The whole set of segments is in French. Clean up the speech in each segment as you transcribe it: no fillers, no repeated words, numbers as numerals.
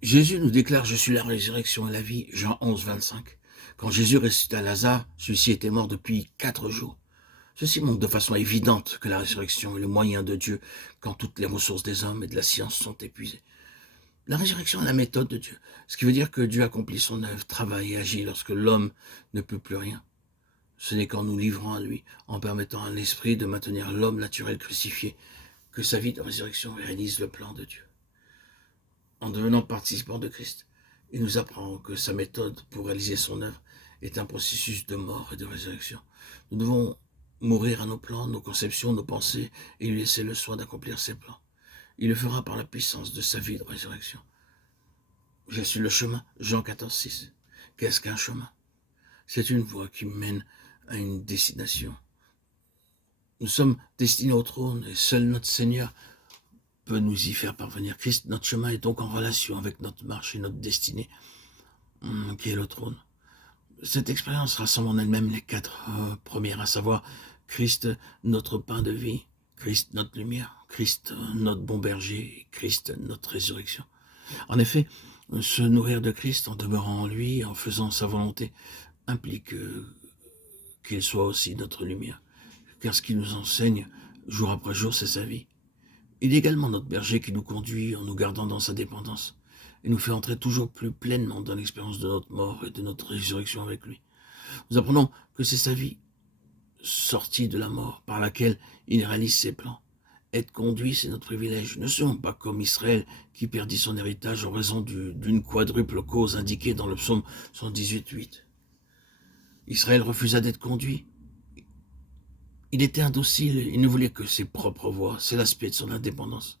Jésus nous déclare « Je suis la résurrection et la vie », Jean 11, 25. Quand Jésus ressuscita Lazare, celui-ci était mort depuis 4 jours. Ceci montre de façon évidente que la résurrection est le moyen de Dieu quand toutes les ressources des hommes et de la science sont épuisées. La résurrection est la méthode de Dieu, ce qui veut dire que Dieu accomplit son œuvre, travaille et agit lorsque l'homme ne peut plus rien. Ce n'est qu'en nous livrant à lui, en permettant à l'esprit de maintenir l'homme naturel crucifié, que sa vie de résurrection réalise le plan de Dieu. En devenant participant de Christ, il nous apprend que sa méthode pour réaliser son œuvre est un processus de mort et de résurrection. Nous devons mourir à nos plans, nos conceptions, nos pensées, et lui laisser le soin d'accomplir ses plans. Il le fera par la puissance de sa vie de résurrection. Je suis le chemin, Jean 14, 6. Qu'est-ce qu'un chemin? C'est une voie qui mène à une destination. Nous sommes destinés au trône et seul notre Seigneur peut nous y faire parvenir. Christ, notre chemin, est donc en relation avec notre marche et notre destinée, qui est le trône. Cette expérience rassemble en elle-même les 4 premières, à savoir Christ, notre pain de vie, Christ, notre lumière, Christ, notre bon berger, Christ, notre résurrection. En effet, se nourrir de Christ en demeurant en lui, en faisant sa volonté, implique qu'il soit aussi notre lumière, car ce qu'il nous enseigne jour après jour, c'est sa vie. Il est également notre berger qui nous conduit en nous gardant dans sa dépendance et nous fait entrer toujours plus pleinement dans l'expérience de notre mort et de notre résurrection avec lui. Nous apprenons que c'est sa vie sortie de la mort par laquelle il réalise ses plans. Être conduit, c'est notre privilège. Ne soyons pas comme Israël qui perdit son héritage en raison d'une quadruple cause indiquée dans le psaume 118:8. Israël refusa d'être conduit. Il était indocile, il ne voulait que ses propres voies. C'est l'aspect de son indépendance.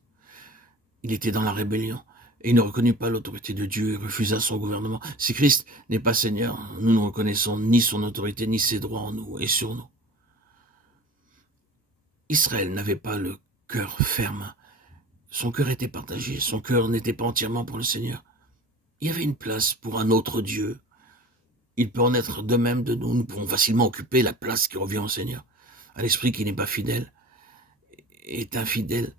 Il était dans la rébellion et il ne reconnut pas l'autorité de Dieu et refusa son gouvernement. Si Christ n'est pas Seigneur, nous ne reconnaissons ni son autorité ni ses droits en nous et sur nous. Israël n'avait pas le cœur ferme. Son cœur était partagé, son cœur n'était pas entièrement pour le Seigneur. Il y avait une place pour un autre Dieu. Il peut en être de même de nous. Nous pouvons facilement occuper la place qui revient au Seigneur. À l'esprit qui n'est pas fidèle est infidèle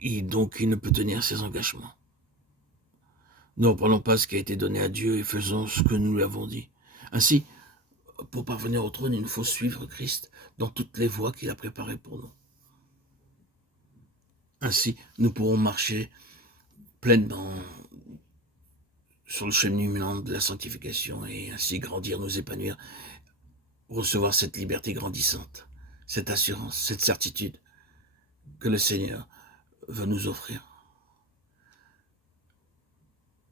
et donc il ne peut tenir ses engagements. Ne reprenons pas ce qui a été donné à Dieu et faisons ce que nous lui avons dit. Ainsi, pour parvenir au trône, il nous faut suivre Christ dans toutes les voies qu'il a préparées pour nous. Ainsi, nous pourrons marcher pleinement sur le cheminement de la sanctification et ainsi grandir, nous épanouir, recevoir cette liberté grandissante, cette assurance, cette certitude que le Seigneur veut nous offrir.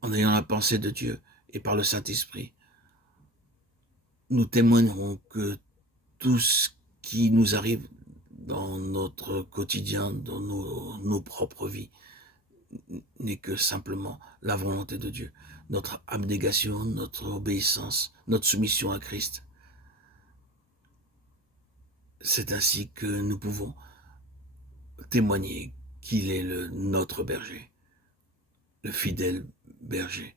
En ayant la pensée de Dieu et par le Saint-Esprit, nous témoignerons que tout ce qui nous arrive dans notre quotidien, dans nos propres vies, n'est que simplement la volonté de Dieu. Notre abnégation, notre obéissance, notre soumission à Christ. C'est ainsi que nous pouvons témoigner qu'il est notre berger, le fidèle berger,